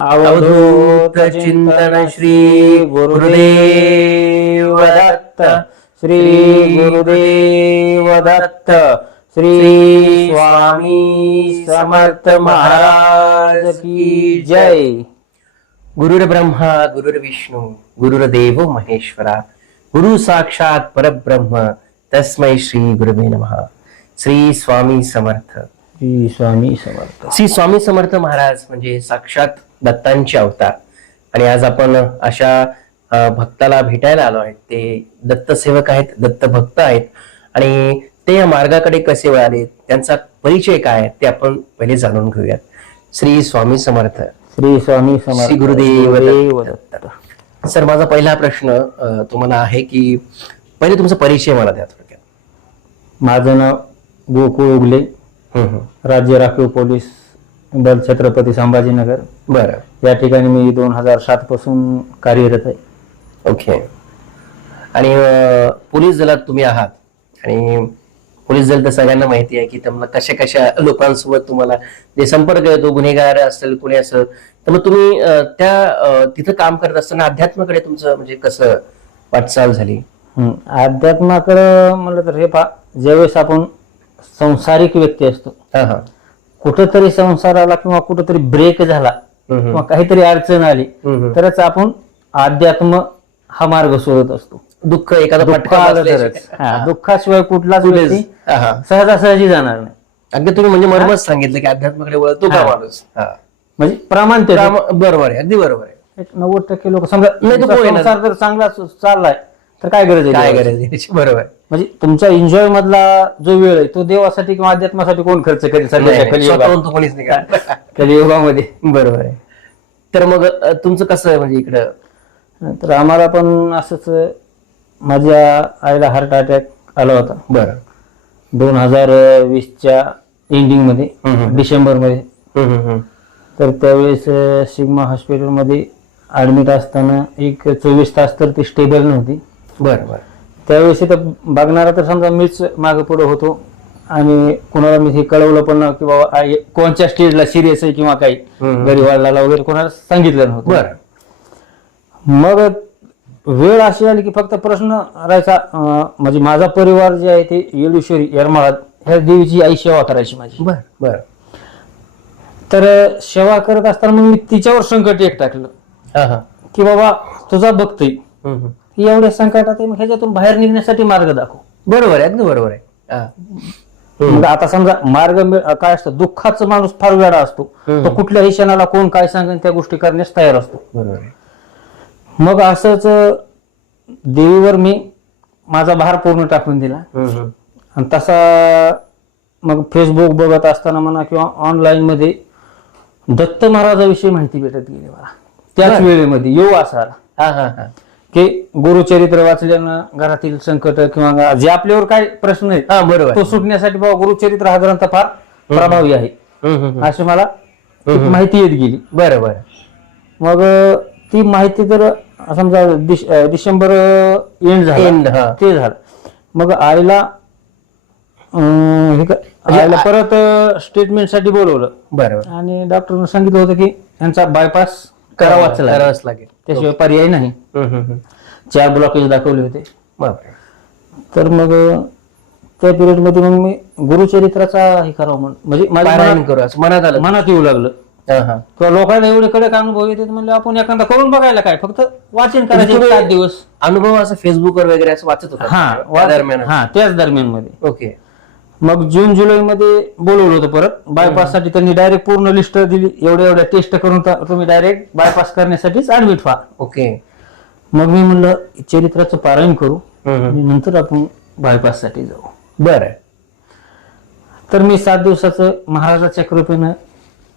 अवधूत चिंतन श्री गुरुदेव दत्त श्री गुरुदेव दत्त श्री स्वामी समर्थ महाराज की जय। गुरुर ब्रह्मा गुरुर विष्णू गुरुर्देव महेश्वरा गुरु साक्षात परब्रह्म तस्मै श्री गुरुवे नमः। श्री स्वामी समर्थ। श्री स्वामी समर्थ। श्री स्वामी समर्थ महाराज म्हणजे साक्षात दत्तांचे अवतार. आणि आज आपण अशा भक्ताला भेटायला आलो आहेत ते दत्तसेवक आहेत दत्त भक्त आहेत. आणि ते या मार्गाकडे कसे वळाले त्यांचा परिचय काय आहे ते आपण पहिले जाणून घेऊयात. श्री स्वामी समर्थ. श्री स्वामी समर्थ. श्री गुरुदेव दत्त. सर माझा पहिला प्रश्न तुम्हाला आहे की पहिले तुमचा परिचय मला द्या थोडक्यात. माझं नाव गोकुळ उगले. राज्य राखीव पोलीस बल छत्रपती संभाजीनगर. बरं. या ठिकाणी मी दोन हजार सात पासून कार्यरत आहे. ओके. आणि अ, पोलीस दलात तुम्ही आहात. आणि पोलीस दल तर सगळ्यांना माहिती आहे की तुम्हाला कशा कशा लोकांसोबत तुम्हाला जे संपर्क येतो गुन्हेगार असेल कोणी असेल तर मग तुम्ही अ, त्या अ, तिथं काम करत असताना अध्यात्माकडे तुमचं म्हणजे कसं वाटचाल झाली? हं. अध्यात्माकडं म्हणलं तर हे पा ज्यावेळेस आपण संसारिक व्यक्ती असतो हा हा. कुठंतरी संसाराला किंवा कुठंतरी ब्रेक झाला. किंवा काहीतरी अडचण आली. तरच आपण अध्यात्म हा मार्ग शोधत असतो दुःख एखादा हा, दुःखाशिवाय कुठलाच. व्यक्ती. सहजासहजी जाणार नाही अगदी तुम्ही म्हणजे मर्मच सांगितलं की अध्यात्माकडे वळतो का. माणूस. म्हणजे प्रमाण बरोबर आहे अगदी बरोबर आहे एक नव्वद टक्के लोक समजा. संसार जर चांगला चाललाय तर काय गरज आहे काय देवाची? गरज आहे त्याची? बरोबर. म्हणजे तुमचा एन्जॉय मधला जो वेळ आहे तो देवासाठी किंवा अध्यात्मासाठी कोण खर्च करेल नाही, सध्याच्या नाही, कलियुगात स्वतःहून तो कोणीच नाही का कलियुगामध्ये बरोबर आहे तर मग अ, तुमचं कसं आहे म्हणजे इकडं तर आम्हाला पण असंच माझ्या आईला हार्ट अटॅक आला होता बरं दोन हजार वीसच्या एंडिंगमध्ये हम्म. डिसेंबरमध्ये हम्म, हम्म, हम्म. तर त्यावेळेस अ, सिग्मा हॉस्पिटलमध्ये ऍडमिट असताना एक चोवीस तास तर ती स्टेबल नव्हती बरं बरं. त्यावेळेस इथं बघणारा तर समजा मीच मागे पुढे होतो आणि कोणाला मी हे कळवलं पण नव्हतं की बाबा आ- कोणत्या स्टेजला सिरियस आहे किंवा काही. हम्म. घरी वडिलाला वगैरे कोणाला सांगितलं नव्हतं. बरं. मग वेळ अशी आली की फक्त प्रश्न राहायचा अं, म्हणजे माझा परिवार जे आहे ते येलुश्वरी येरमाळा ह्या देवीची आई सेवा करायची माझी. बरं बरं. तर सेवा करत असताना मग मी तिच्यावर संकट एक टाकलं. हा हा. की बाबा तुझा भक्ती हम्म, हम्म. एवढ्या संकटात आहे मग ह्याच्यातून बाहेर निघण्यासाठी मार्ग दाखव. बरोबर आहे अगदी बरोबर आहे. हा. मग आता समजा मार्ग मिळ- काय असतं दुःखाचा माणूस फार वेळा असतो. हम्म. तो कुठल्याही क्षणाला कोण काय सांगेल त्या गोष्टी करण्यास तयार असतो. बरोबर आहे. मग असंच अं, देवीवर मी माझा भार पूर्ण टाकून दिला. हम्म. आणि तसा मग फेसबुक बघत असताना म्हणा किंवा ऑनलाईन मध्ये दत्त महाराजाविषयी माहिती भेटत गेली मला. त्याच. वेळेमध्ये येऊ असा आला हा हा हा. की गुरुचरित्र वाचल्यानं घरातील संकट किंवा जे आपल्यावर काय प्रश्न आहेत हा बरोबर. तो आहे. सुटण्यासाठी बाबा गुरुचरित्र हा ग्रंथ फार प्रभावी आहे. अशी मला माहिती येत गेली. बरं बरं. मग ती माहिती तर समजा डिश- अं, डिसेंबर एंड End, हा. झाला ते झालं. मग आईला अं, हे क- म्हणजे आईला परत स्टेटमेंटसाठी बोलवलं. बरं बरं. आणि डॉक्टरने सांगितलं होतं की यांचा बायपास करावाच करावंच लागेल. त्याशिवाय पर्याय नाही. चार ब्लॉकेज दाखवले होते. तर मग त्या पिरियडमध्ये मग मी गुरुचरित्राचा हे करावं म्हण म्हणजे पारायण मनात- करू असं मनात आलं. मनात येऊ लागलं. किंवा लोकांना एवढे कडक अनुभव येते म्हणलं आपण एखादा करून बघायला काय? फक्त वाचन करायचे सात दिवस. अनुभव असं फेसबुकवर वगैरे असं वाचत होता हा दरम्यान? हा त्याच दरम्यानमध्ये ओके. मग जून जुलै मध्ये बोलवलं होतं परत. बायपाससाठी त्यांनी डायरेक्ट पूर्ण लिस्ट दिली. एवढ्या एवढ्या टेस्ट करून त- तुम्ही डायरेक्ट बायपास करण्यासाठीच ऍडमिट व्हा. ओके. मग मी म्हणलं चरित्राचं पारायण करू. आणि नंतर आपण बायपाससाठी जाऊ. बरं. तर मी सात दिवसाचं महाराजाच्या कृपेनं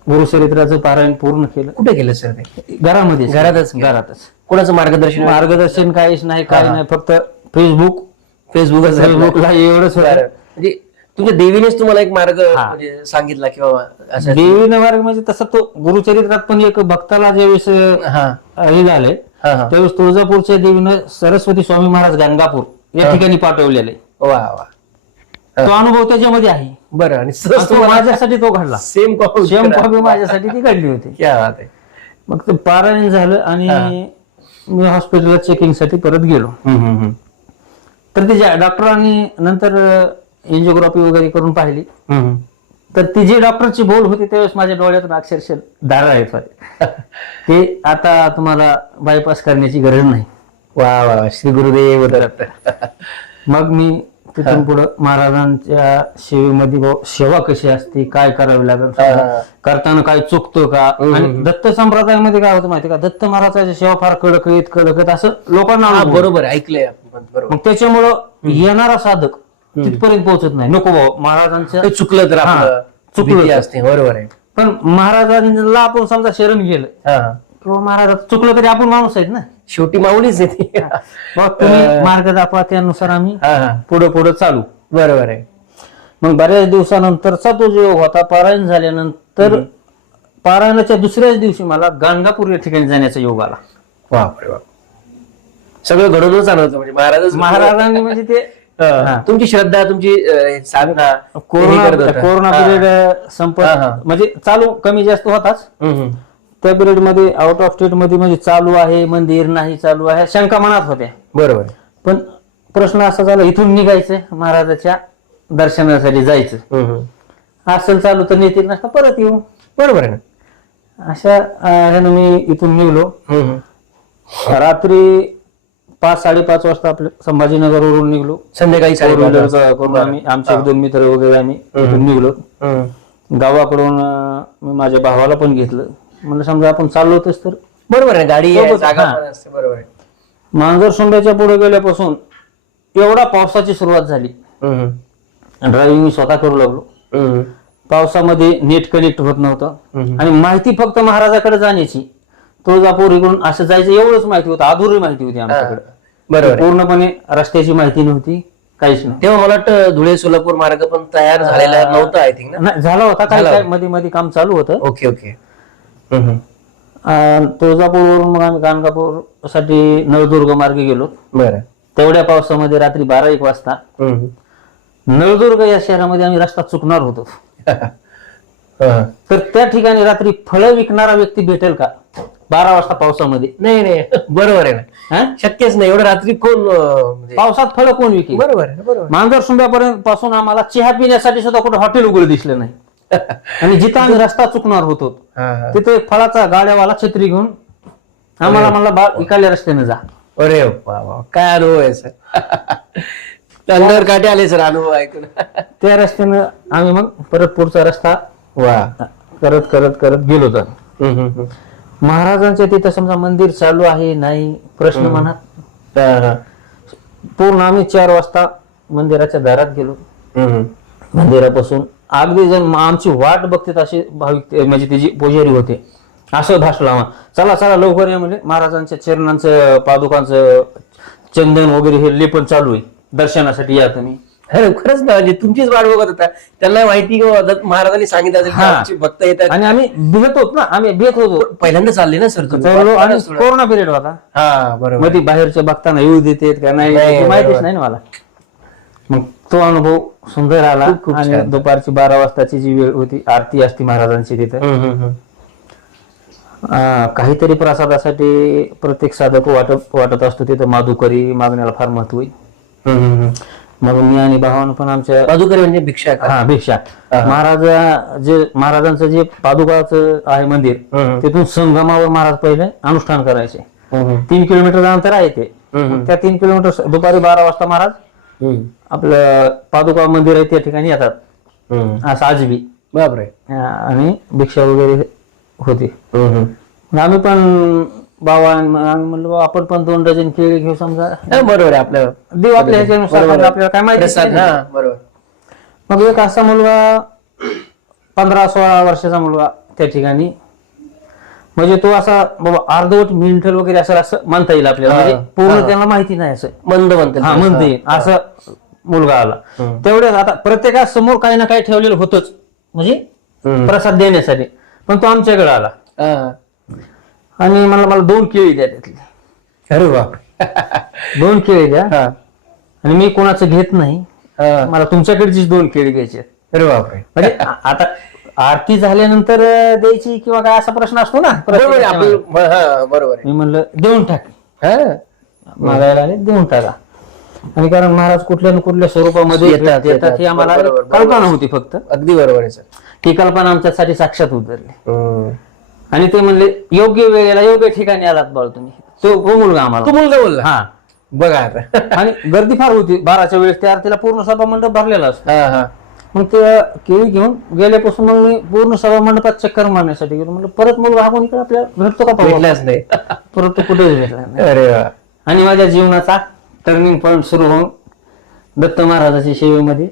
गुरुचरित्राचं पारायण पूर्ण केलं. कुठे गेलं सर ते? घरामध्ये घरातच? केलं? घरातच. कोणाचं मार्गदर्शन? मार्गदर्शन काहीच नाही काही हा. नाही. फक्त फेसबुक फेसबुक फेसबुकला एवढंच होतं. म्हणजे तुमच्या देवीनेच तुम्हाला एक मार्ग हा. म्हणजे सांगितला किंवा असं देवीनं मार्ग म्हणजे तसं तो गुरुचरित्रात पण एक भक्ताला ज्यावेळेस अं, हा. हे झाले हा हा. त्यावेळेस तुळजापूरच्या देवीनं सरस्वती स्वामी महाराज गंगापूर या. ठिकाणी पाठवलेले वा वा. तो अनुभव त्याच्यामध्ये आहे. बरं आणि आणि तो माझ्यासाठी तो घडला. सेम शेम कॉपी माझ्यासाठी ती घडली होती. क्या बात आहे. मग ते पारायण झालं आणि मी हॉस्पिटलला चेकिंगसाठी परत गेलो. तर ते डॉक्टरांनी नंतर एन्जिओग्राफी वगैरे करून पाहिली. तर ती जी डॉक्टरची बोल होती त्यावेळेस माझ्या डोळ्यातून अक्षरशः धारा येत होते. की आता तुम्हाला बायपास करण्याची गरज नाही. वा वा श्री गुरुदेव मग मी तिथून पुढे महाराजांच्या सेवेमध्ये सेवा कशी असते काय करावी लागेल करताना काय चुकतो का? आणि दत्त संप्रदायामध्ये काय होतं माहिती का? दत्त महाराजाची सेवा फार कडकळीत कडकळीत असं लोकांना. बरोबर ऐकलंय मग त्याच्यामुळं येणारा साधक तिथपर्यंत पोहोचत नाही. नको भाऊ काही चुकलं तर हा, आपलं चुकलं. असते बरोबर आहे. पण महाराजांना आपण समजा शरण गेलं. किंवा महाराज चुकलं तरी आपण माणूस आहेत ना. शेवटी माऊलीच आहे ती मग तुम्ही मार्ग दाखवा त्यानुसार आम्ही पुढे पुढे चालू. बरोबर आहे. मग बऱ्याच दिवसानंतरचा तो जो होता पारायण झाल्यानंतर पारायणाच्या दुसऱ्याच दिवशी मला गाणगापूर या ठिकाणी जाण्याचा योग आला. बापरे बाप. सगळं घडवूनच आणलं होतं म्हणजे महाराजच महाराजांनी म्हणजे ते हा. तुमची श्रद्धा तुमची अं, साधना ते कोरोना होतं. कोरोना हा. पिरियड संपत हा. म्हणजे चालू कमी जास्त होताच हम्म, हम्म. त्या पिरियडमध्ये आउट ऑफ स्टेटमध्ये म्हणजे चालू आहे मंदिर नाही चालू आहे शंका मनात होत्या बरोबर पण प्रश्न असा झाला इथून निघायचं महाराजाच्या दर्शनासाठी जायचं हम्म, हम्म. असेल चालू तर नेतील नसता परत येऊ बरोबर आहे ना अशा अं, ह्यानं मी इथून निघलो हम्म, हम्म. रात्री पाच साडेपाच वाजता आपल्या संभाजीनगरवरून निघलो. संध्याकाळी साडेपाच वाजता. करून आम्ही आमचे एक दोन मित्र वगैरे आम्ही निघलो. हम्म. गावाकडून अं, मी माझ्या भावाला पण घेतलं. म्हणलं समजा आपण चाललो होतोच तर. बरोबर आहे गाडी आहे, सोबत, जागा हा. पण असते बरोबर आहे. मांजर सोंड्याच्या पुढे गेल्यापासून एवढा पावसाची सुरुवात झाली. हम्म, ड्रायव्हिंग मी स्वतः करू लागलो. हम्म. पावसामध्ये नेट कनेक्ट होत नव्हतं. हम्म. आणि माहिती फक्त महाराजाकडे जाण्याची. तुळजापूर इकडून असं जायचं एवढंच माहिती होतं अधुरी माहिती होती आमच्याकडे. बरोबर. आहे. पूर्णपणे रस्त्याची माहिती नव्हती काहीच नाही तेव्हा मला वाटतं धुळे सोलापूर मार्ग पण तयार झालेला नव्हता आय थिंक ना? नाही, झाला होता झाला काय मध्ये मध्ये काम चालू होतं. Okay okay. हम्म, हम्म. अं, तुळजापूरवरून मग आम्ही गाणगापूरसाठी नळदुर्ग मार्गे गेलो. बरं. तेवढ्या पावसामध्ये रात्री बारा एक वाजता. हम्म. नळदुर्ग या शहरामध्ये आम्ही रस्ता चुकणार होतो. हा. तर त्या ठिकाणी रात्री फळं विकणारा व्यक्ती भेटेल का? बारा वाजता पावसामध्ये. नाही नाही. बरोबर आहे ना? हा? शक्यच नाही. एवढं रात्री कोण अं, म्हणजे- पावसात फळं कोण विकेल? बरोबर आहे बरोबर मांजर सुंब्यापर्यंत पासून आम्हाला चहा पिण्यासाठी सुद्धा कुठं हॉटेल उघडं दिसलं नाही. आणि जिथं आम्ही रस्ता चुकणार होतो हा, हा. तिथे एक फळाचा गाड्यावाला छत्री घेऊन आम्हाला म्हणला बा इकडल्या रस्त्याने जा. अरे वा वा काय अनुभव आहे सर? अंगावर काटे आले सर अनुभव ऐकून. त्या रस्त्यानं आम्ही मग परत पुढचा रस्ता वा. करत करत करत गेलो तर हम्म, हम्म, हम्म. महाराजांच्या तिथं समजा मंदिर चालू आहे नाही? प्रश्न मनात हा, हा. पूर्ण आम्ही चार वाजता मंदिराच्या दारात गेलो. मंदिरापासून अगदी जण आमची वाट बघतात असे भाविक ते- म्हणजे ते जे पुजारी होते. असं भासलं आम्हाला चला चला लवकर या म्हणजे. महाराजांच्या चरणांचं पादुकांचं चंदन वगैरे हे लेपन चालू आहे. दर्शनासाठी या तुम्ही. खरंच ना म्हणजे तुमचीच वाट बघत होता. त्यांना माहिती महाराजांनी सांगितलं असेल भक्त येतात. आणि आम्ही भेट होत ना आम्ही भेट होतो पहिल्यांदा चालले ना सर. कोरोना पिरियड होता. हा बरोबर. मध्ये बाहेरच्या बघताना येऊ देतेत का नाही माहितीच. नाही ना मला. मग तो अनुभव सुंदर आला आणि. दुपारची बारा वाजताची जी वेळ होती आरती असती महाराजांची तिथे. काहीतरी प्रसादासाठी प्रत्येक साधक वाटप वाटत असतो तिथं. माधुकरी मागण्याला फार महत्त्व आहे. मग मी आणि भावानं पण आमच्या मधुकरी म्हणजे भिक्षा का? हा भिक्षा. महाराजा जे महाराजांचं जे पादुकाचं आहे मंदिर हम्म, तिथून संगमावर महाराज पहिले अनुष्ठान करायचे. हम्म. तीन किलोमीटर अंतर आहे ते. हम्म. त्या तीन किलोमीटर दुपारी बारा वाजता महाराज हम्म, आपलं पादुका मंदिर आहे त्या ठिकाणी येतात. हम्म. असं आजबी. बापरे. आणि भिक्षा वगैरे होती. हम्म, हम्म. मग आम्ही पण बाबा आणि मग आम्ही म्हणलो बाबा आपण पण दोन डझन केळी घेऊ समजा. हा, बरोबर आहे आपलं. देऊ आपल्या ह्याच्यानुसार बरोबर. आपल्याला काय माहिती प्रसाद नाही. हा बरोबर. मग एक असा मुलगा पंधरा सोळा वर्षाचा मुलगा त्या ठिकाणी. म्हणजे तो असा बाबा अर्धवट मिंटल वगैरे असं असं म्हणता येईल आपल्याला. हा, म्हणजे पूर्ण त्यांना माहिती नाही असं. मंद म्हणते हा म्हणता येईल असं मुलगा आला. तेवढ्याच आता प्रत्येकासमोर काही ना काही ठेवलेलं होतच. म्हणजे हम्म. प्रसाद देण्यासाठी. पण तो आमच्याकडे आला. हा. आणि मला मला दोन केळी द्या त्यातली. अरे वा. दोन केळी द्या. हा. आणि मी कोणाचं घेत नाही. हा. मला तुमच्याकडचीच दोन केळी घ्यायची आहेत. अरे बापरे. म्हणजे आ- आता आरती झाल्यानंतर अं, द्यायची किंवा काय असा प्रश्न असतो ना? बरोबर आहे आपलं हा बरोबर आहे. मी म्हणलं देऊन टाक. हा. मागायला आले देऊन टाका. आणि कारण महाराज कुठल्या ना कुठल्या स्वरूपामध्ये येतात, येतात येतात. ही आम्हाला बरोबर, बरोबर. कल्पना होती फक्त. अगदी बरोबर आहे सर. ही कल्पना आमच्यासाठी साक्षात उतरली. हम्म. आणि ते म्हणले योग्य वेळेला योग्य ठिकाणी आलात बाळ तुम्ही. तो तो मुलगा तू आम्हाला मुलगा बोलला? हा. बघा आता. आणि गर्दी फार होती. बाराच्या वेळेस त्या आरतीला पूर्ण सभा मंडप भरलेला असतो. हा हा. मग ते केळी घेऊन गेल्यापासून मग मी पूर्ण सभा मंडपात चक्कर मारण्यासाठी गेलो. म्हणलं परत मुलगा हा कोणीकडे आपल्याला भेटतो का पाहू? भेटलाच नाही. परत तो कुठेच भेटला नाही. अरे वा. आणि माझ्या जीवनाचा टर्निंग पॉईंट सुरू होऊन दत्त महाराजाच्या सेवेमध्ये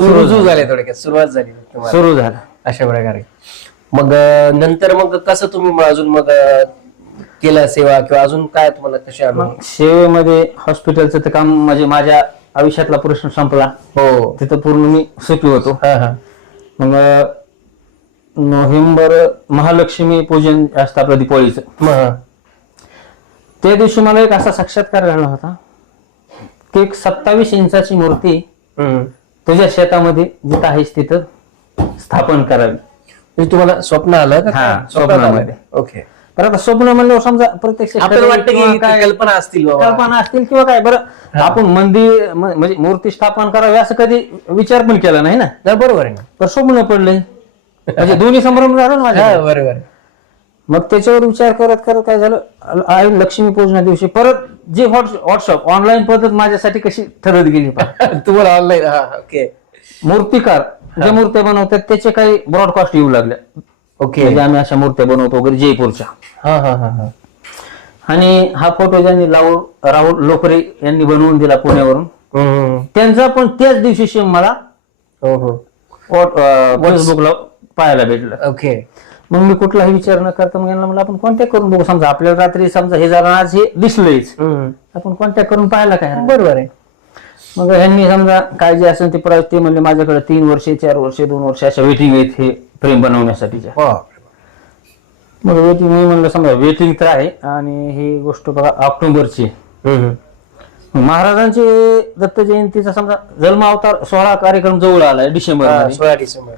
रुजू झाले. थोडक्यात. सुरुवात झाली. सुरू झाला. अशा प्रकारे. मग नंतर मग कसं तुम्ही अजून मग केलं सेवा किंवा अजून काय तुम्हाला कसे मग सेवेमध्ये हॉस्पिटलचं ते काम म्हणजे माझ्या आयुष्यातला प्रश्न संपला. हो. तिथं पूर्ण मी सुखी होतो. हा हा. मग नोव्हेंबर महालक्ष्मी पूजन असतं आपलं दिवाळीचं मग. त्या दिवशी मला एक असा साक्षात्कार झाला होता की एक सत्तावीस इंचाची मूर्ती. तुझ्या शेतामध्ये जिथं आहेस तिथं स्थापन करावी. म्हणजे तुम्हाला स्वप्न आलं का? हा, स्वप्नात आलं? स्वप्नामध्ये. ओके तर आता स्वप्न म्हणल्यावर समजा प्रत्यक्ष आपल्याला वाटतं की काय कल्पना असतील बाबा. कल्पना असतील किंवा काय? बरं आपण मंदिर म- म्हणजे मूर्ती स्थापन करावी असं कधी विचार पण केला नाही ना? नाही, बरोबर आहे ना. तर स्वप्न पडलंय. म्हणजे दोन्ही संभ्रम झालं ना माझ्या हा बरोबर मग त्याच्यावर विचार करत करत काय झालं? आई लक्ष्मी पूजना दिवशी परत जे व्हॉट्सअप ऑनलाईन पद्धत माझ्यासाठी कशी ठरत गेली पहा. तुम्हाला ऑनलाईन हा ओके मूर्तिकार जे मूर्त्या बनवतात त्याचे काही ब्रॉडकास्ट येऊ लागल्या ओके म्हणजे आम्ही अशा मूर्त्या बनवतो वगैरे जयपूरच्या. हा हा हा हा. आणि हा फोटो ज्यांनी लावून राहुल लोकरे यांनी बनवून दिला पुण्यावरून हम्म. त्यांचा पण त्याच दिवशी सेम मला हो हो. अं, फेसबुकला पाहायला भेटलं. ओके मग मी कुठलाही विचार न करता मग यांना म्हणलं आपण कॉन्टॅक्ट करून बघू. समजा आपल्याला रात्री समजा हे जरा आज हे दिसलंच हम्म. आपण कॉन्टॅक्ट करून पाहायला काय हरकत? बरोबर आहे. मग ह्यांनी समजा काय जे असेल ते प्राइस ते म्हणले माझ्याकडे तीन वर्षे चार वर्षे दोन वर्ष अशा वेटिंग आहेत हे फ्रेम बनवण्यासाठीच्या. मग वेटिंग मी म्हणलं समजा वेटिंग तर आहे आणि ही गोष्ट बघा ऑक्टोबरची महाराजांचे दत्त जयंतीचा समजा जन्म अवतार सोहळा कार्यक्रम जवळ आलाय डिसेंबर सोळा डिसेंबर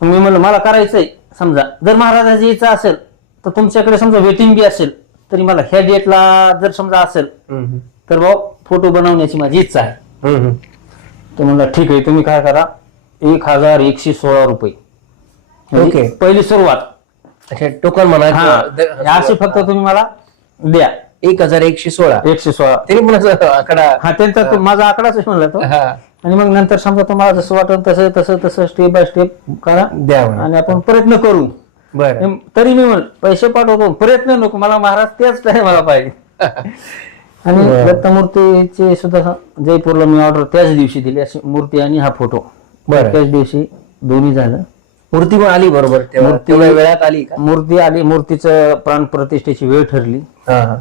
मी म्हणलं मला करायचंय समजा जर महाराजांची इच्छा असेल तर तुमच्याकडे समजा वेटिंग बी असेल तरी मला ह्या डेटला जर समजा असेल. तर भाऊ फोटो बनवण्याची माझी इच्छा आहे. तो म्हणला ठीक आहे तुम्ही काय करा एक हजार एकशे सोळा रुपये. म्हणजे ओके. पहिली सुरुवात. अच्छा टोकन म्हणा हा अशी फक्त तुम्ही मला द्या. एक हजार एकशे सोळा. एकशे सोळा. तरी पण असं आकडा. हा त्यांचा तो माझा आकडाच म्हणला तो. हा. आणि मग नंतर समजा तुम्हाला जसं वाटेल तसं तसं तसं स्टेप बाय स्टेप करा. द्या आणि आपण प्रयत्न करू. बरं. तरी मी म्हण पैसे पाठवतो प्रयत्न नको मला महाराज तेच नाही मला पाहिजे. आणि दत्तमूर्तीचे सुद्धा जयपूरला मी ऑर्डर त्याच दिवशी दिली. अशी मूर्ती आणि हा फोटो बरं. त्याच दिवशी दोन्ही झालं. मूर्ती पण आली बरोबर तेव्हा? मूर्ती- तेवढ्या वेळात आली का? मूर्ती आली. मूर्तीचं प्राण प्रतिष्ठेची वेळ ठरली. हा हा.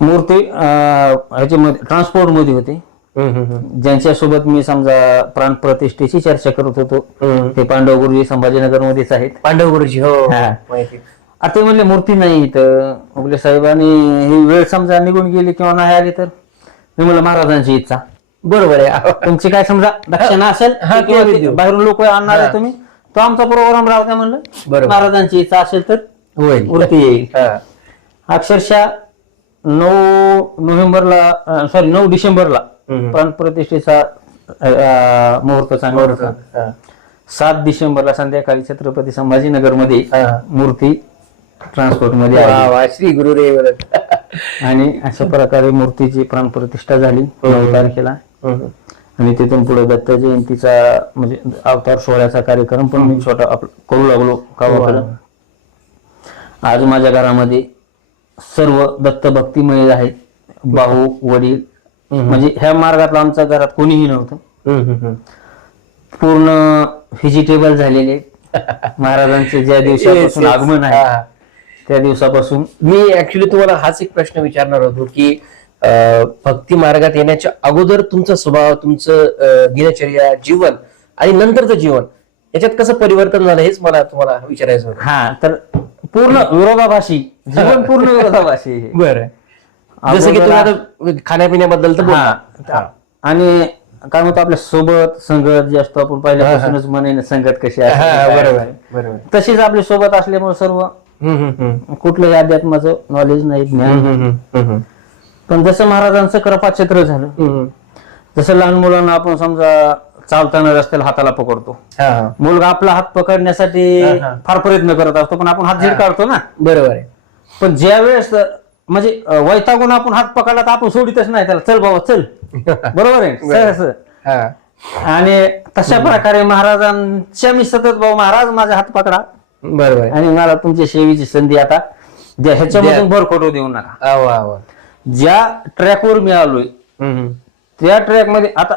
मूर्ती अं, ह्याच्यामध्ये ट्रान्सपोर्टमध्ये होती. हम्म, हम्म, हम्म. ज्यांच्यासोबत मी समजा प्राण प्रतिष्ठेची चर्चा करत होतो हम्म. ते पांडव गुरुजी संभाजीनगर मध्येच आहेत. पांडव गुरुजी हो. हा. माहिती. आता ते म्हणले मूर्ती नाही तर उगले साहेबांनी ही वेळ समजा निघून गेली किंवा नाही आली तर मी म्हणलं महाराजांची इच्छा बरोबर आहे तुमची काय समजा दक्षिणा असेल हा, किंवा ते ते देऊ. बाहेरून लोक आणणार आहे तुम्ही तो आमचा प्रोग्राम राहू द्या म्हणलं बरोबर. महाराजांची इच्छा असेल तर होईल मूर्ती येईल हा. अक्षरशः नऊ नोव्हेंबरला सॉरी नऊ डिसेंबरला हम्म. प्राण प्रतिष्ठेचा अं, मुहूर्त चांगला होता हा. सात डिसेंबरला संध्याकाळी छत्रपती संभाजीनगरमध्ये हा. मूर्ती ट्रान्सपोर्टमध्ये वा, आली. वा, श्री गुरुदेव. दत्त. आणि अशा प्रकारे मूर्तीची प्राणप्रतिष्ठा झाली नऊ तारखेला. हम्म. आणि तिथून पुढे दत्त जयंतीचा म्हणजे अवतार सोहळ्याचा कार्यक्रम पण मी छोटा आप- करू लागलो गावाकडं. आज माझ्या घरामध्ये सर्व दत्त भक्तिमय आहेत भाऊ वडील म्हणजे ह्या मार्गातला आमच्या घरात कोणीही नव्हतं. हम्म, हम्म, हम्म. पूर्ण व्हेजिटेबल झालेले महाराजांचे ज्या दिवसापासून Yes, yes. आगमन आहे. हा. त्या दिवसापासून मी ऍक्च्युली तुम्हाला हाच एक प्रश्न विचारणार होतो की भक्ती मार्गात येण्याच्या अगोदर तुमचा स्वभाव तुमचं दिनचर्या जीवन आणि नंतरचं जीवन याच्यात कसं परिवर्तन झालं हेच मला तुम्हाला विचारायचं होतं हा तर पूर्ण विरोधाभासी जीवन पूर्ण विरोधाभासी आहे. बरं जसं की तुम्ही आता खाण्यापिण्याबद्दल तर. हा. आणि काय म्हणतो आपल्यासोबत संगत जे असतो आपण पहिल्यापासूनच म्हणे संगत कशी हा, असते बरोबर तशीच आपल्यासोबत असल्यामुळे सर्व. कुठलंही अध्यात्माचं नॉलेज नाही ज्ञान पण जसं महाराजांचं कृपाक्षेत्र झालं. जसं लहान मुलांना आपण समजा चालताना रस्त्याला हाताला पकडतो. मुलगा आपला हात पकडण्यासाठी. फार प्रयत्न करत असतो पण आपण हात झीड काढतो ना. बरोबर आहे. पण ज्या वेळेस म्हणजे वैतागून आपण हात पकडला तर आपण सोडितच नाही त्याला चल बाबा चल. बरोबर आहे. हा. आणि तशा प्रकारे महाराजांच्या मी सतत भाऊ महाराज माझा हात पकडा. बरोबर. आणि मला तुमच्या सेवेची संधी आता ह्याच्यामधून भरखोटू देऊ नका. आव आव ज्या ट्रॅकवर मी आलोय. त्या ट्रॅकमध्ये आता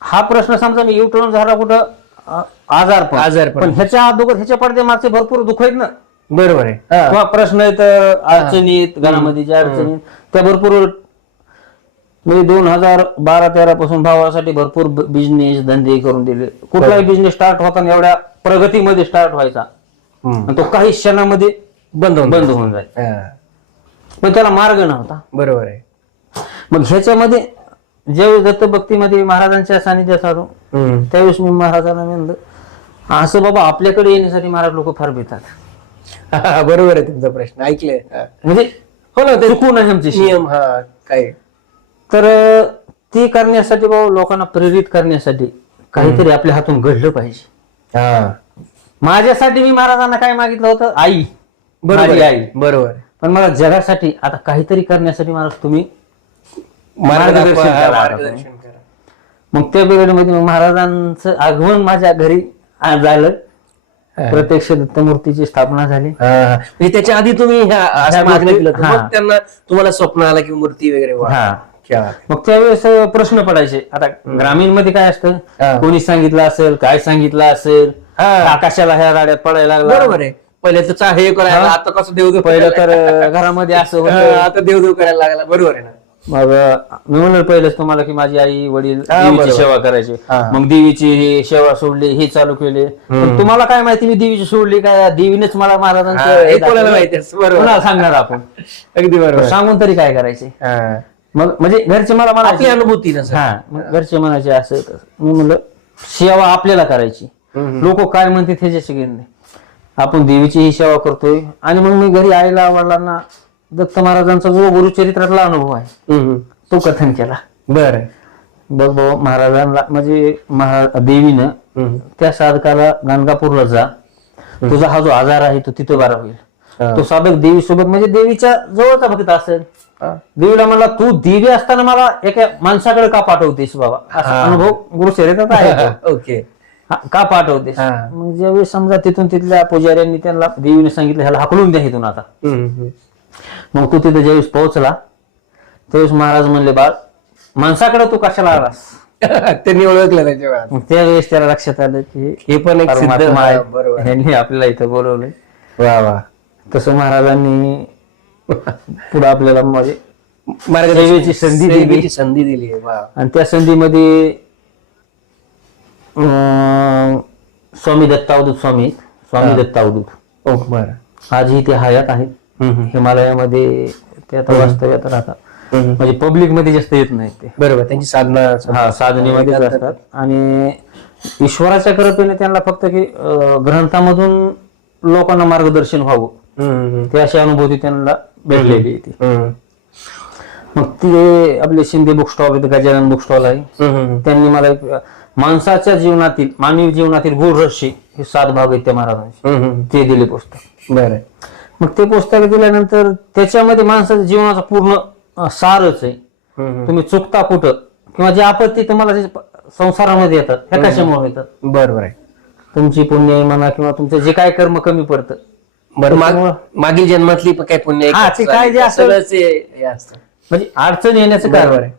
हा प्रश्न समजा मी युटर्न झाला कुठं? अं, आजारपण आजारपण. पण. ह्याच्या अगोदर ह्याच्या पडदे मागचे भरपूर दुःख आहेत ना. बरोबर आहे. हा. किंवा प्रश्न आहेत अडचणीत घरामध्ये ज्या अडचणीत त्या भरपूर मी दोन हजार बारा तेरा पासून भावासाठी भरपूर बिझनेस धंदे करून दिले. कुठलाही बिझनेस स्टार्ट होताना एवढ्या प्रगतीमध्ये स्टार्ट व्हायचा. आणि तो काही क्षणामध्ये बंद होऊन बंद होऊन जायचा. हा. पण त्याला मार्ग नव्हता. बरोबर आहे. मग ह्याच्यामध्ये ज्यावेळेस दत्तभक्तीमध्ये महाराजांच्या सानिध्यात आलो हम्म. त्यावेळेस मी महाराजांना म्हणलं असं बाबा आपल्याकडे येण्यासाठी महाराज लोक फार भेटतात. हा, बरोबर आहे तुमचा प्रश्न ऐकले म्हणजे हो ना ते चुकून आहे आमची नियम हा काय? तर अं, ते करण्यासाठी बाबा लोकांना प्रेरित करण्यासाठी काहीतरी आपल्या हातून घडलं पाहिजे. हा. माझ्यासाठी मी महाराजांना काय मागितलं होतं आई बरोबर माझी. आई बरोबर. पण मला जगासाठी आता काहीतरी करण्यासाठी महाराज तुम्ही मार्गदर्शन करा. मग त्या पिरियडमध्ये मग महाराजांचं आगमन माझ्या घरी आ- झालं प्रत्यक्ष दत्तमूर्तीची स्थापना झाली हा, हा. म्हणजे त्याच्या आधी तुम्ही ह्या असं ह्या मागणी गोष्टी- केलं होतं. हा. मग त्यांना तुम्हाला स्वप्न आला की मूर्ती वगैरे वा. हा मग त्यावेळेस प्रश्न पडायचे. आता ग्रामीणमध्ये काय असतं? हा. कोणी सांगितलं असेल काय सांगितलं असेल? हा. आकाशाला ह्या गाड्यात पडायला लागला. बरोबर आहे. पहिले तर हे करायला हा. आता कसं देवदेव पहिलं तर अं, घरामध्ये असं हा, होतं. आता देवदेव करायला लागला. बरोबर आहे ना. मग अं, मी म्हणलं पहिलेच तुम्हाला की माझी आई वडील हा, देवीची बरोबर. सेवा करायची. हा. मग देवीची ही सेवा सोडली हे चालू केले. पण तुम्हाला काय माहिती मी देवीची सोडली काय? देवीनेच मला महाराजांचं हे हे कोणाला दाखवलं. माहिती? बरोबर. कोणाला सांगणार आपण? अगदी बरोबर. सांगून तरी काय करायचे? हा. मग म्हणजे घरचे मला आपली अनुभूती ना सर हा मग घरचे म्हणायचे असं तसं. मी म्हणलं सेवा आपल्याला करायची. लोक काय म्हणते त्याच्याशी घेणं नाही आपण देवीची ही सेवा करतोय आणि मग मी घरी आईला वडिलांना दत्त महाराजांचा जो गुरुचरित्रातला अनुभव आहे. तो कथन केला बरं बघ भाऊ महाराजांना म्हणजे महा देवीनं. त्या साधकाला गाणगापूरला जा तुझा हा जो आजार आहे तो तिथे बरा होईल. तो साधक देवी सोबत म्हणजे देवीच्या जवळचा भक्त असेल. देवीला म्हणला तू देवी असताना मला एका माणसाकडे का पाठवतेस बाबा असा. अनुभव गुरुशरीरात आहे तो. ओके का पाठवतेस. मग ज्यावेळी समजा तिथून तिथल्या पुजाऱ्यांनी त्यांना देवीने सांगितलं ह्याला हाकलून द्या इथून आता. मग तू तिथे ज्यावेळेस पोहोचला त्यावेळेस महाराज म्हणले बाळ माणसाकडे तू कशाला आलास त्यांनी ओळखलं त्याच्या त्यावेळेस त्याला लक्षात आलं की हे पण एक सिद्ध आहे. यांनी आपल्याला इथं बोलवलंय वा वा तसं महाराजांनी पुढे आपल्याला म्हणजे सेवेची संधी दिली. संधी दिली आणि त्या संधीमध्ये स्वामी दत्तावधूत स्वामी स्वामी दत्तावधूत. बरं. आजही ते हयात आहेत. हिमालयामध्ये ते आता वास्तव्यात राहतात. म्हणजे पब्लिकमध्ये जास्त येत नाहीत ते. बरोबर त्यांची साधना हा साधनेमध्येच असतात आणि ईश्वराच्या कृपेने त्यांना फक्त की ग्रंथामधून लोकांना मार्गदर्शन व्हावं. ते अशी अनुभूती त्यांना भेटलेली आहे ती. मग ते आपले Shinde book stall Gajanan book stall आहे. त्यांनी मला एक माणसाच्या जीवनातील मानवी जीवनातील रहस्य हे सात भाग आहेत त्या महाराजांचे. ते दिले पुस्तक. बरं. मग ते पुस्तक दिल्यानंतर त्याच्यामध्ये माणसाच्या जीवनाचा पूर्ण सारच आहे. तुम्ही चुकता कुठं? किंवा जे आपत्ती तुम्हाला जे संसारामध्ये येतात ह्या कशामुळे येतात बरोबर आहे. तुमची पुण्य म्हणा किंवा तुमचं जे काय कर्म कमी पडतं बरं माग- मागील जन्मातली पण काय पुण्य हा, ते काय जे असेल- सगळंच हे- हे असतं. म्हणजे अडचण येण्याचं कारण आहे.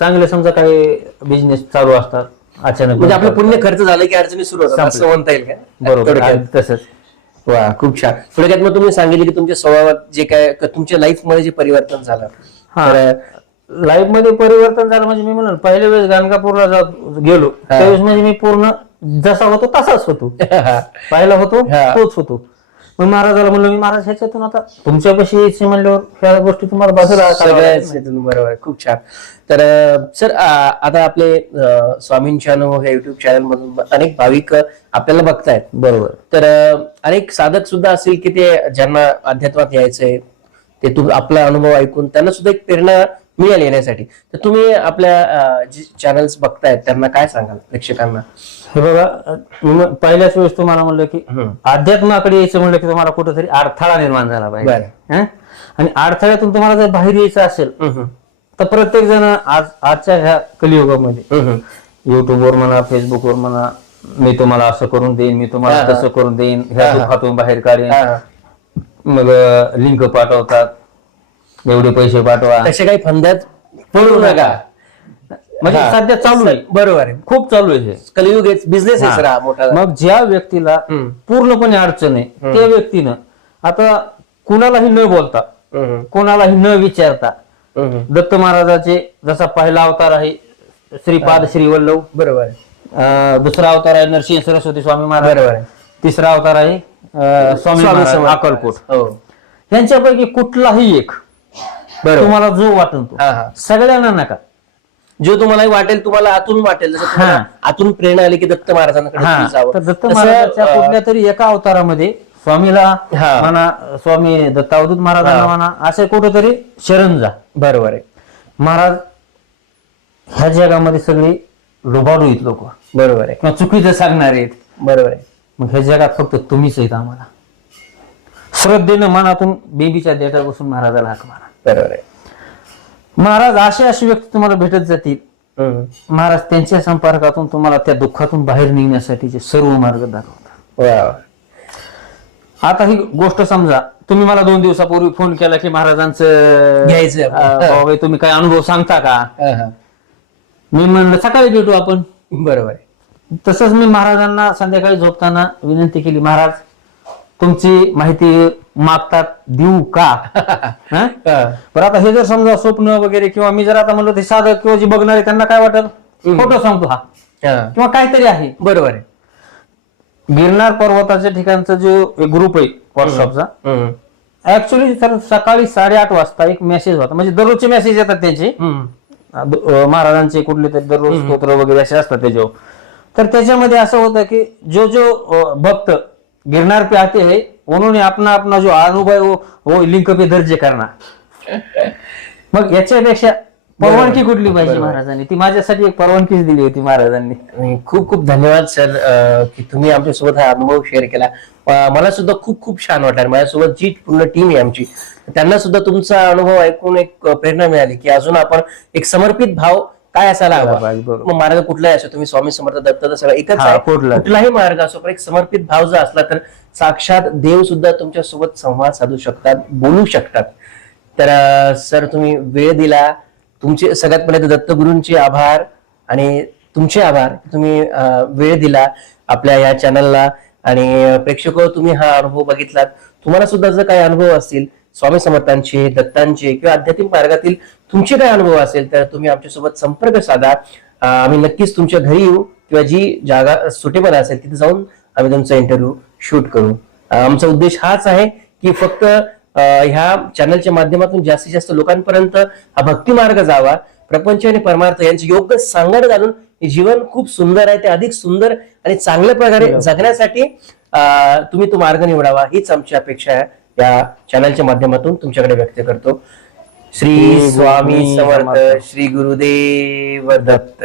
चांगले समजा काही बिझनेस चालू असतात अचानक म्हणजे आपलं पुण्य खर्च झालं की अडचणी सुरू होतात असं म्हणता येईल का? बरोबर थोडक्यात. आणि तसंच. वा खूप छान. थोडक्यात मग तुम्ही सांगितले की तुमच्या स्वभावात जे काय क- तुमच्या लाईफमध्ये जे परिवर्तन झालं. हा. लाईफमध्ये परिवर्तन झालं म्हणजे मी म्हणून पहिल्या वेळेस गाणगापूरला जा- गेलो त्यावेळेस म्हणजे मी पूर्ण जसा होतो तसाच होतो. पाहिला होतो हा. तोच होतो. मग महाराजाला म्हणलं मी महाराज ह्याच्यातून आता तुमच्यापाशी यायचे म्हणल्यावर ह्या गोष्टी तुम्हाला बाजूला काढाव्या सगळ्याच बरोबर आहे. खूप छान. तर अं, सर आ- आता आपले अं, स्वामींचे अनुभव या युट्यूब चॅनल मधून अनेक भाविक अं, आपल्याला बघतायत. बरोबर. तर अं, अनेक साधक सुद्धा असतील की ते ज्यांना अध्यात्मात यायचंय ते तू आपला अनुभव ऐकून त्यांना सुद्धा एक प्रेरणा मिळेल येण्यासाठी. तर तुम्ही आपल्या अं, जे चॅनल्स बघतायत त्यांना काय सांगाल प्रेक्षकांना? हे बघा मी पहिल्याच वेळेस तुम्हाला म्हणलं की. अध्यात्माकडे यायचं म्हणलं की तुम्हाला कुठेतरी अडथळा निर्माण झाला पाहिजे बरं. हं? आणि अडथळ्यातून तुम्हाला जर बाहेर यायचं असेल तर प्रत्येक जण आज आजच्या ह्या कलियुगामध्ये युट्यूबवर म्हणा फेसबुकवर म्हणा मी तुम्हाला असं करून देईन मी तुम्हाला. तसं करून देईन ह्या. दुःखातून बाहेर काढेन. मग लिंक पाठवतात एवढे पैसे पाठवा तसे काही फंद्यात पडू नका म्हणजे हा. सध्या चालू आहे. बरोबर आहे. खूप चालू आहे हे. कलियुग बिझनेस आहे. सर हा मोठा. मग ज्या व्यक्तीला हम्म. पूर्णपणे अडचण आहे त्या व्यक्तीनं आता कुणालाही न बोलता हम्म, कोणालाही न विचारता हम्म. दत्त महाराजाचे जसा पहिला अवतार आहे श्रीपाद श्री वल्लभ. बरोबर आहे. अं, दुसरा अवतार आहे नरसिंह सरस्वती स्वामी महाराज. बरोबर आहे. तिसरा अवतार आहे अं, स्वामी स्वामी महाराज, समर्थ. अक्कलकोट. हो. यांच्यापैकी कुठलाही एक बरोबर. तुम्हाला जो वाटन तो. हा हा. सगळ्यांना नका. जो तुम्हाला वाटेल तुम्हाला आतून वाटेल. जसं तुम्हाला आतून प्रेरणा आली की दत्त महाराजांकडे तुम्ही जावं. तर दत्त तसं, महाराजांच्या अं, कुठल्या तरी एका अवतारामध्ये स्वामीला हा. म्हणा स्वामी दत्तावधूत महाराजांना म्हणा असे कुठेतरी शरण जा. बरोबर आहे. महाराज ह्या जगामध्ये सगळे लोबाडू आहेत लोक. बरोबर आहे. किंवा चुकीचं सांगणारे आहेत. बरोबर आहे. मग ह्या जगात फक्त तुम्हीच आहेत आम्हाला. श्रद्धेनं मनातून बेबीच्या देठात बसून महाराजाला हाक मारा. बरोबर आहे. महाराज असे अशी व्यक्ती तुम्हाला भेटत जातील. महाराज त्यांच्या संपर्कातून तुम्हाला त्या दुःखातून बाहेर निघण्यासाठीचे सर्व मार्ग दाखवतात. आता ही गोष्ट समजा तुम्ही मला दोन दिवसापूर्वी फोन केला की महाराजांचं बाबा, तुम्ही काय अनुभव सांगता का. मी म्हणलं सकाळी भेटू आपण बरोबर तसंच मी महाराजांना संध्याकाळी झोपताना विनंती केली महाराज तुमची माहिती मागतात देऊ का? हं? बरं आता हे जर समजा स्वप्न वगैरे किंवा मी जर आता म्हणलं ते साधक किंवा जे बघणारे त्यांना काय वाटत फोटो सांगतो हा. हा. किंवा काहीतरी आहे. बरोबर आहे. गिरनार पर्वताच्या ठिकाणचा जो एक ग्रुप आहे व्हॉट्सअपचा हम्म. ऍक्च्युली तर सकाळी साडेआठ वाजता एक मेसेज होता. म्हणजे दररोजचे मेसेज येतात त्यांचे. हम्म. अं, महाराजांचे कुठले तरी दररोज स्तोत्र वगैरे असे असतात त्याच्यावर. तर त्याच्यामध्ये असं होतं की जो जो अं, भक्त गिरनार पे आते है उन्होंने अपना अपना जो अनुभव है वो वो लिंक पे दर्ज करना। मग याच्यापेक्षा परवानगी कुठली पाहिजे महाराजांनी? ती माझ्यासाठी एक परवानगीच दिली होती महाराजांनी. खूप खूप धन्यवाद सर अं, की तुम्ही आमच्यासोबत हा अनुभव शेअर केला. अं, मला सुद्धा खूप खूप छान वाटलं माझ्यासोबत जी पूर्ण टीम आहे आमची त्यांना सुद्धा तुमचा अनुभव ऐकून एक प्रेरणा मिळाली की अजून आपण एक समर्पित भाव काय असायला हवा? बरोबर. मग मार्ग कुठलाही असो तुम्ही स्वामी समर्थ दत्त तर सगळं एकच हा, आहे. कुठलाही. कुठलाही मार्ग असो पण एक समर्पित भाव जर असला तर साक्षात देव सुद्धा तुमच्यासोबत संवाद साधू शकतात बोलू शकतात. तर सर तुम्ही वेळ दिला. तुमचे सगळ्यात पहिले तर दत्तगुरूंचे आभार आणि तुमचे आभार. की तुम्ही अं, वेळ दिला आपल्या या चॅनलला आणि प्रेक्षक तुम्ही हा अनुभव बघितलात. तुम्हाला सुद्धा जर काही अनुभव असतील स्वामी समर्थांचे दत्तांचे किंवा आध्यात्मिक मार्गातील तुमचे काही अनुभव असेल तर तुम्ही आमच्यासोबत संपर्क साधा. आम्ही नक्कीच तुमच्या घरी येऊ किंवा जी जागा सुटेबल असेल तिथे जाऊन आम्ही तुमचा इंटरव्ह्यू शूट करू. आमचा उद्देश हाच आहे की फक्त ह्या चॅनलच्या माध्यमातून जास्तीत जास्त लोकांपर्यंत हा भक्ती मार्ग जावा. प्रपंच आणि परमार्थ यांचे योग्य सांगड घालून हे जीवन खूप सुंदर आहे ते अधिक सुंदर आणि चांगल्या प्रकारे जगण्यासाठी अं, तुम्ही तो मार्ग निवडावा हीच आमची अपेक्षा आहे. या चॅनलच्या माध्यमातून तुमच्याकडे व्यक्त करतो. श्री स्वामी समर्थ श्री गुरुदेव दत्त.